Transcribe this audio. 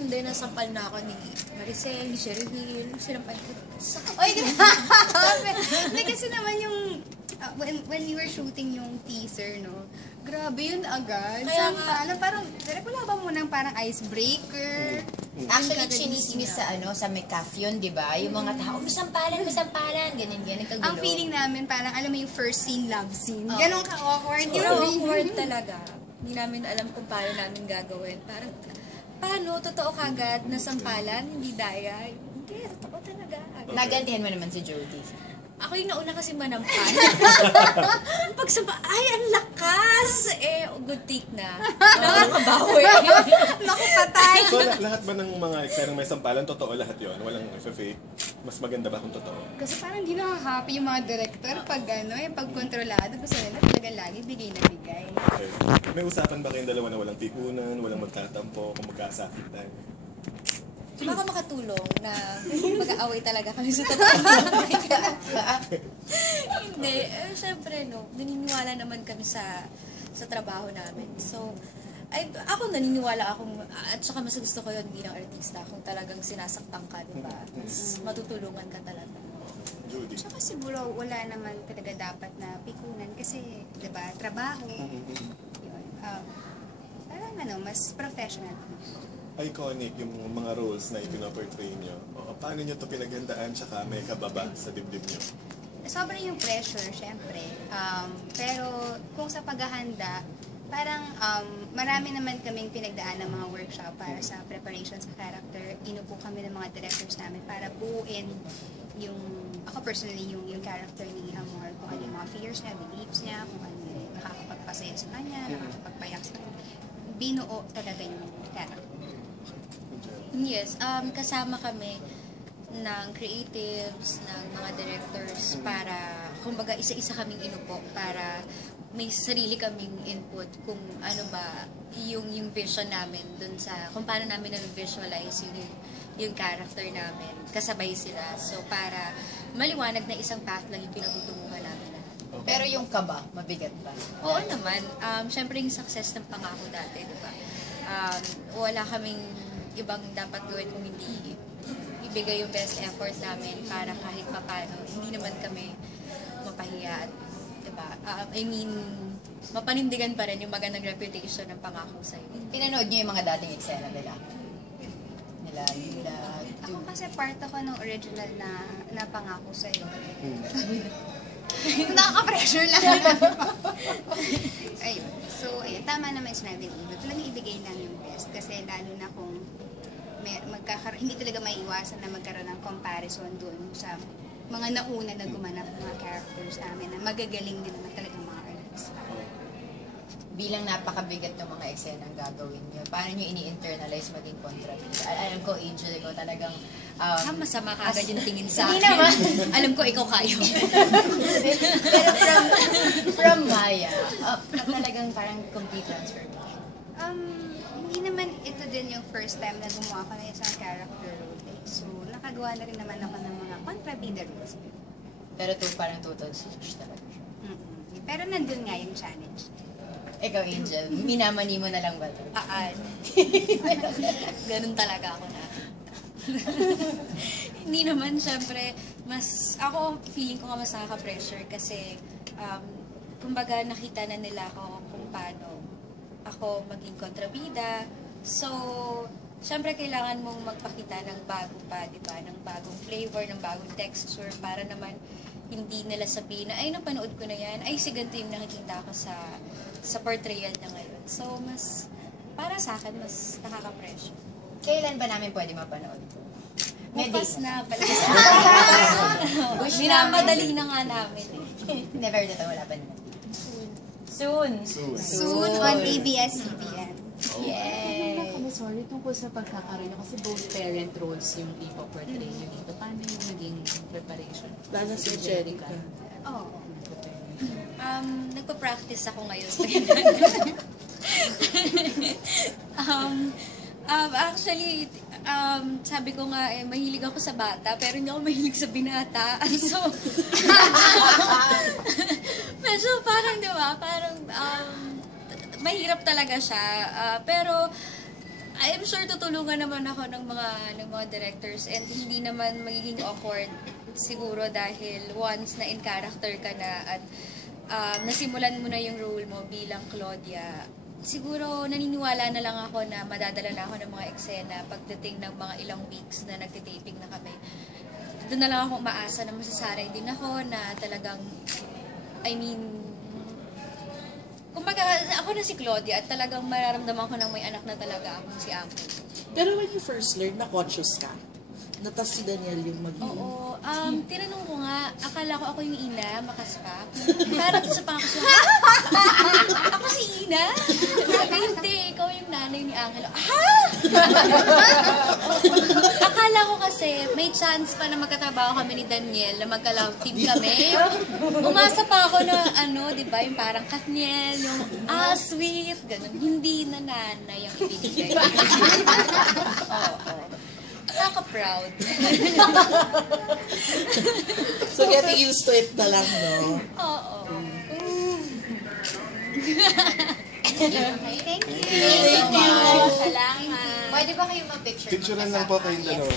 yun din, nasampal na ako ni Maricel, ni Sherwin, sinampal ko sa Oy, di ba? Hindi kasi naman yung, when we were shooting yung teaser, no? Grabe yun agad. Kaya nga, parang, wala ba munang parang icebreaker? Actually, chinismis sa sa McCafe yun, di ba? Yung mga tao, masampalan, ganyan, kagulo. Ang feeling namin, parang alam mo yung first scene, love scene. Ganon ka-awkward. awkward talaga. Hindi namin alam kung paano namin gagawin. Parang, paano? Totoo kagad na sampalan? Hindi daya? Hindi, totoo talaga. Nagantihan mo naman si Jody. Ako yung nauna kasi manampan. Ay, ang lakas! Good take na. Nakakabawi. Naku, patay. So, lahat ba ng mga eksenang may sampalan, totoo lahat yon? Walang fake? Mas maganda ba kung totoo? Kasi parang hindi nakaka-happy yung mga director pag pag kontrolado. Gusto nila talaga lagi bigay na bigay. Okay. May usapan ba kayong dalawa na walang tikunan, walang magkatampo, kung magkasakitan? Baka makatulong na mag-aaway talaga kami sa totoo. Hindi. Siyempre, naniniwala naman kami sa trabaho namin. So, ako naniniwala akong, at saka mas gusto ko yun bilang artista, kung talagang sinasaktan ka, diba? Matutulungan ka talaga. Judy. Tsaka siguro wala naman talaga dapat na pikunan kasi, diba, trabaho. Yun. Parang mas professional. Iconic yung mga roles na ipinoportray nyo. Paano nyo ito pinaghandaan tsaka may kababa sa dibdib nyo? Sobrang yung pressure, syempre. Pero kung sa paghahanda, parang marami naman kaming pinagdaan ng mga workshop para sa preparation sa character. Inupo kami ng mga directors namin para buuin yung, ako personally, yung character ni Amor, kung ano yung mga fears niya, beliefs niya, kung ano yung nakakapagpasaya sa kanya, nakakapagpayak sa kanya. Binuo talaga yung character. Yes, kasama kami ng creatives, ng mga directors para, kumbaga, isa-isa kaming inupo para may sarili kaming input kung ano ba yung vision namin dun sa, kung paano namin na-visualize yung character namin. Kasabay sila. So, para maliwanag na isang path lang yung pinatutunguhan namin. Pero yung kaba, mabigat ba? Oo naman. Siyempre yung success ng pangako dati, di ba? Wala kaming ibang dapat gawin kung hindi ibigay yung best effort namin para kahit papano, hindi naman kami mapahiya at, diba? Mapanindigan pa rin yung magandang reputation ng pangako sa'yo. Pinanood niyo yung mga dating eksena nila? Ako kasi part ako ng original na pangako sa'yo. Nakaka-pressure lang. Ayun. So, ayun, tama naman sinabi ni Ibo. Talagang ibigay lang yung best. Kasi lalo na kung hindi talaga may iwasan na magkaroon ng comparison doon sa mga nauna na gumanap ng mga characters namin na magagaling din naman talagang mga artista. Bilang napakabigat ng mga eksena ang gagawin niyo, paano niyo ini-internalize maging kontrabida? Alam ko, Angel, ikaw talagang masama ka agad yung tingin sa Hindi akin. naman. Alam ko, ikaw kayo. Pero from Maya, talagang parang complete transformation. Hindi naman ito din yung first time na gumawa ko ng isang character role. So, nakagawa na rin naman ako ng mga kontrabida roles. Pero parang total switch talaga siya. Pero nandun nga yung challenge. Ikaw, Angel, minamani mo na lang ba ito? Ganun talaga ako na. Hindi naman, syempre, ako, feeling ko nga mas nakaka-pressure kasi, kumbaga, nakita na nila ako kung paano ako maging kontrabida. So, syempre, kailangan mong magpakita ng bago pa, di ba? Ng bagong flavor, ng bagong texture, para naman hindi nila sabihin na, ay, napanood ko na yan. Ay, si ganito yung nakikita ko sa portrayal na ngayon. So, para sa akin, mas nakaka-pressure. Kailan ba namin pwede mapanood? Bukas na, balik. Minamadali na nga namin. Never dito, wala pa naman. Soon on ABS-CBN. Yay! Sorry, tungkol sa pagkakaroon niyo kasi both parent roles yung ipoportray niyo dito. Paano yung naging preparation? Lalo si Jerica. Oo. Nagpa-practice ako ngayon. Actually, sabi ko nga, mahilig ako sa bata, pero hindi ako mahilig sa binata. So, medyo parang, di ba, parang, mahirap talaga siya. Pero, I'm sure tutulungan naman ako ng mga directors and hindi naman magiging awkward siguro dahil once na in character ka na at nasimulan mo na yung role mo bilang Claudia, siguro naniniwala na lang ako na madadala na ako ng mga eksena pagdating ng mga ilang weeks na nagtitaping na kami. Doon na lang ako maasa na masasanay din ako na talagang, kumbaga, ako na si Claudia at talagang mararamdaman ko nang may anak na talaga ako si Ampo. Pero when you first learned na conscious ka, natas si Daniel yung maging... Oo. Tinanong ko nga, akala ko ako yung ina, makaspa. Parang sa pangako ako si Ina? Sabi, hindi, ikaw yung nanay ni Angelo. Ha? Akala ko kasi, may chance pa na magkatrabaho kami ni Daniel, na magka-love team kami. Umasa pa ako na, di ba, yung parang Kathniel, yung, sweet, ganun. Hindi na nanay ang ibigay. Oo. Nakaka-proud. So getting used to it na lang, no? Oo. Thank you. Thank you so much. Salamat. Pwede ba kayo mag-picture? Picturean lang po kayong dalawa.